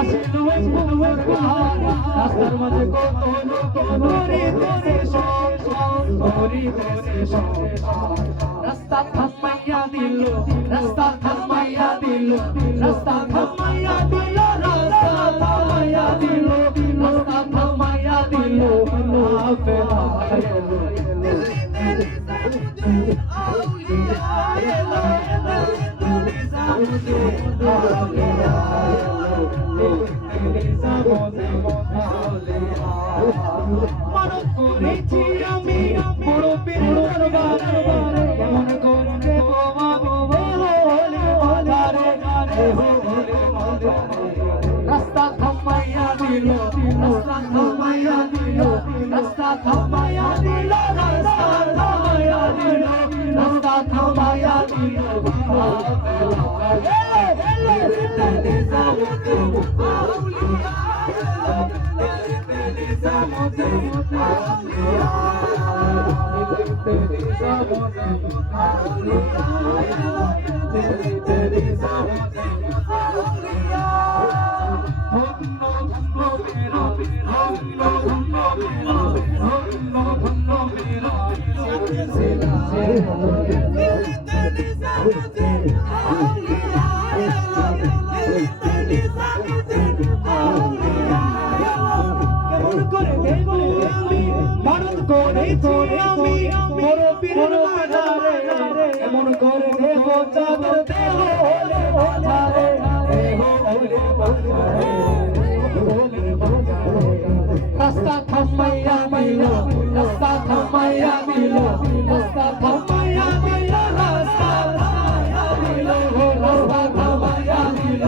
হাসিল ওই ফুলের বাহার রাস্তার মাঝে কত লোক করিতেছে সংসার করিতেছে সংসার রাস্তা থামাইয়া দিল রাস্তা থামাইয়া দিল রাস্তা থামাইয়া দিল রাস্তা থামাইয়া দিল রাস্তা থামাইয়া দিল আফেলা এলো মানব করেছি আমি বড় পীর দরবারে কেমন করে দেব রাস্তা থামাইয়া দিল রাস্তা থামাইয়া দিল রাস্তা থামাইয়া দিল রাস্তা থামাইয়া দিল রাস্তা থামাইয়া দিল আমি বড় পীরের মাঝারে এমন করে দেব চাঁদের দেহ হলে মাঝারে দেহ হলে মাঝারে রাস্তা থামাইয়া দিল রাস্তা থামাইয়া দিল রাস্তা থামাইয়া দিল রাস্তা থামাইয়া দিল রাস্তা থামাইয়া দিল